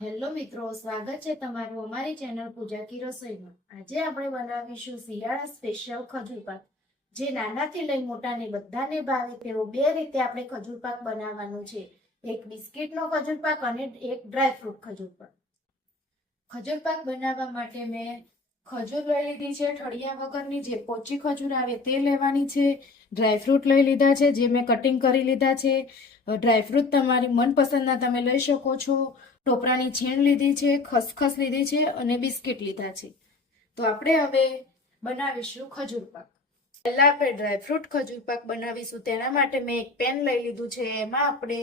Hello મિત્રો, સ્વાગત છે તમારું અમારી ચેનલ પૂજા કી રસોઈમાં। આજે આપણે બનાવીશું શિયાળા સ્પેશિયલ ખજૂર પાક, જે નાનાથી લઈ મોટાને બધાને ભાવે તેવો બે રીતે આપણે ખજૂર પાક બનાવવાનો છે। એક બિસ્કિટનો ખજૂર પાક અને એક ડ્રાય ફ્રૂટ ખજૂર પાક। ખજૂર પાક બનાવવા માટે મેં ખજૂર લઈ લીધી છે ઠળિયા વગરની, જે પોચી ખજૂર આવે તે લેવાની છે। ડ્રાય ફ્રૂટ લઈ લીધા છે, જે મેં કટિંગ કરી લીધા છે। ડ્રાય ફ્રૂટ તમારી મનપસંદના તમે લઈ શકો છો। ટોપરાની છીણ લીધી છે, ખસખસ લીધી છે અને બિસ્કિટ લીધા છે। તો આપણે હવે બનાવીશું ખજૂર પાક। પહેલા આપણે ડ્રાયફ્રૂટ ખજૂર પાક બનાવીશું, તેના માટે મેં એક પેન લઈ લીધું છે। એમાં આપણે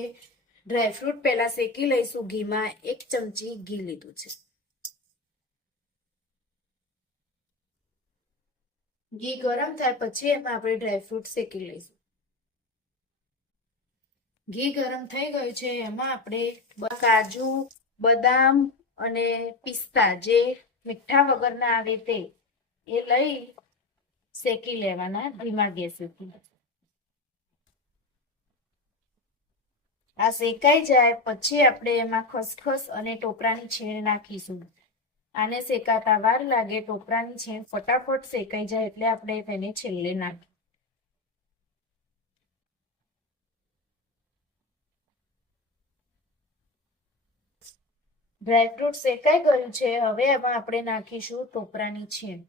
ડ્રાયફ્રૂટ પહેલા શેકી લઈશું ઘીમાં। 1 ચમચી ઘી લીધું છે। ઘી ગરમ થાય પછી એમાં આપણે ડ્રાયફ્રૂટ શેકી લઈશું। ઘી ગરમ થઈ ગયું છે, એમાં આપણે કાજુ, બદામ અને પિસ્તા, જે મીઠા વગરના આવે તે, એ લઈ શેકી લેવાના ધીમા ગેસેથી। આ શેકાઈ જાય પછી આપણે એમાં ખસખસ અને ટોપરાની છીણ નાખીશું। આને શેકાતા વાર લાગે, ટોપરાની છીણ ફટાફટ શેકાઈ જાય એટલે આપણે તેને છેલ્લે નાખીએ। ડ્રાયફ્રૂટ શેકાઈ ગયું છે, હવે એમાં આપણે નાખીશું ટોપરાની છીણ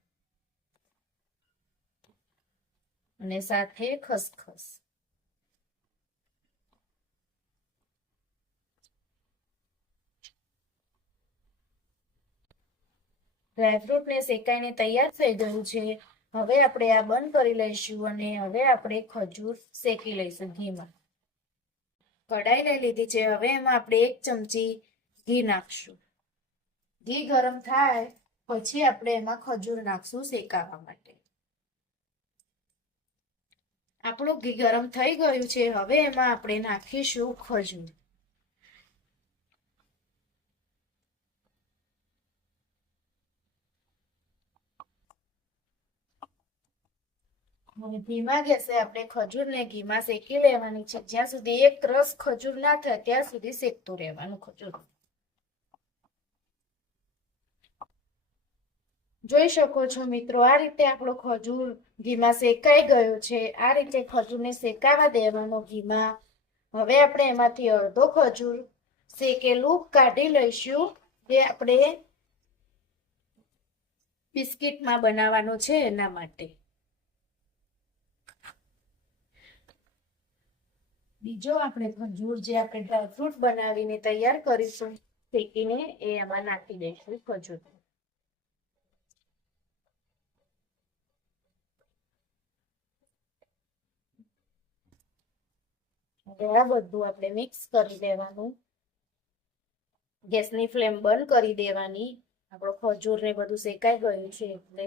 અને સાથે ખસખસ। ડ્રાયફ્રૂટ ને શેકાઈને તૈયાર થઈ ગયું છે। હવે આપણે આ બંધ કરી લઈશું અને હવે આપણે ખજૂર શેકી લઈશું ઘીમાં। કઢાઈ લઈ લીધી છે, હવે એમાં આપણે 1 ચમચી ઘી નાખશું। ઘી ગરમ થાય પછી આપણે એમાં ખજૂર નાખશું શેકાવા માટે। આપણું ઘી ગરમ થઈ ગયું છે, હવે એમાં આપણે નાખીશું ખજૂર। ધીમા ગેસે આપણે ખજૂરને ઘીમાં શેકી લેવાની છે, જ્યાં સુધી એક રસ ખજૂર ના થાય ત્યાં સુધી શેકતું રહેવાનું ખજૂર। જોઈ શકો છો મિત્રો, આ રીતે આપણો ખજૂર ઘીમાં શેકાઈ ગયો છે। આ રીતે ખજૂરને શેકાવા દેવાનો ઘીમાં। હવે આપણે એમાંથી અડધો ખજૂર શેકેલું કાઢી લઈશું, જે આપણે બિસ્કિટમાં બનાવવાનો છે એના માટે। બીજો આપણે ખજૂર, જે આપણે ડ્રાયફ્રૂટ બનાવીને તૈયાર કરીશું શેકીને, એ એમાં નાખી દઈશું ખજૂર। હવે આ બધું આપણે મિક્સ કરી દેવાનું। ગેસની ફ્લેમ બંધ કરી દેવાની। આપણો ખજૂર ને બધું શેકાઈ ગયું છે એટલે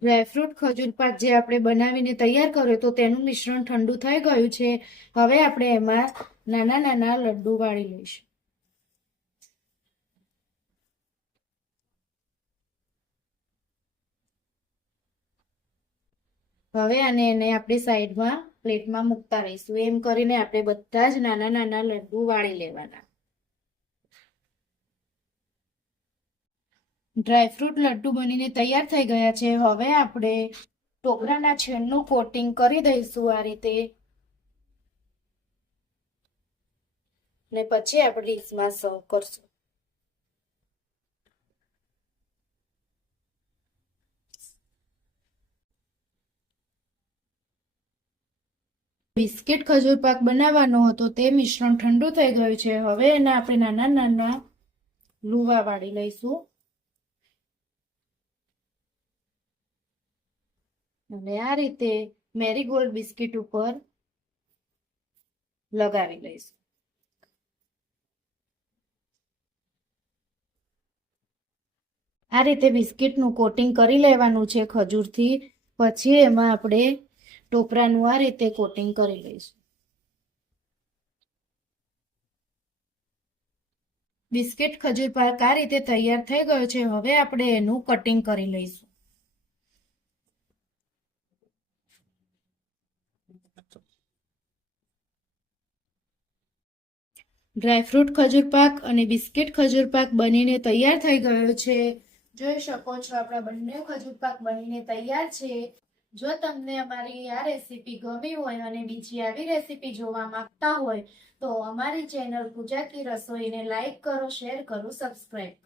ડ્રાયફ્રૂટ ખજૂર પાક જે આપણે બનાવીને તૈયાર કર્યો તો તેનું મિશ્રણ ઠંડુ થઈ ગયું છે। હવે આપણે એમાં નાના નાના લડ્ડુ વાળી લઈશું। હવે એને આપણે સાઈડમાં પ્લેટમાં મૂકતા રહીશું। એમ કરીને આપણે બધા જ નાના નાના લડ્ડુ વાળી લેવાના। ડ્રાયફ્રૂટ લડ્ડુ બનીને તૈયાર થઈ ગયા છે। હવે આપણે ટોપરાના છીણનું કોટિંગ કરી દઈશું આ રીતે, ને પછી આપણે ડીશમાં સર્વ કરશું। બિસ્કિટ ખજૂર પાક બનાવવાનો હતો, તે મિશ્રણ ઠંડુ થઈ ગયું છે। હવે એને આપણે નાના નાના લુવા વાળી લઈશું અને આ રીતે મેરીગોલ્ડ બિસ્કિટ ઉપર લગાવી લઈશું। આ રીતે બિસ્કિટનું કોટિંગ કરી લેવાનું છે ખજૂરથી। પછી એમાં આપણે ટોપરાનું આ રીતે કોટિંગ કરી લઈશું। બિસ્કિટ ખજૂર પાક આ રીતે તૈયાર થઈ ગયો છે। હવે આપણે એનું કટિંગ કરી લઈશું। ડ્રાયફ્રૂટ ખજૂર પાક અને બિસ્કિટ ખજૂર પાક બનીને તૈયાર થઈ ગયો છે. જોઈ શકો છો આપણા બંને ખજૂર પાક બનીને તૈયાર છે. જો તમને અમારી આ રેસીપી ગમી હોય અને બીજી આવી રેસીપી જોવા માંગતા હોય તો અમારી ચેનલ પૂજા કી રસોઈને લાઈક કરો, શેર કરો, સબસ્ક્રાઇબ કરો.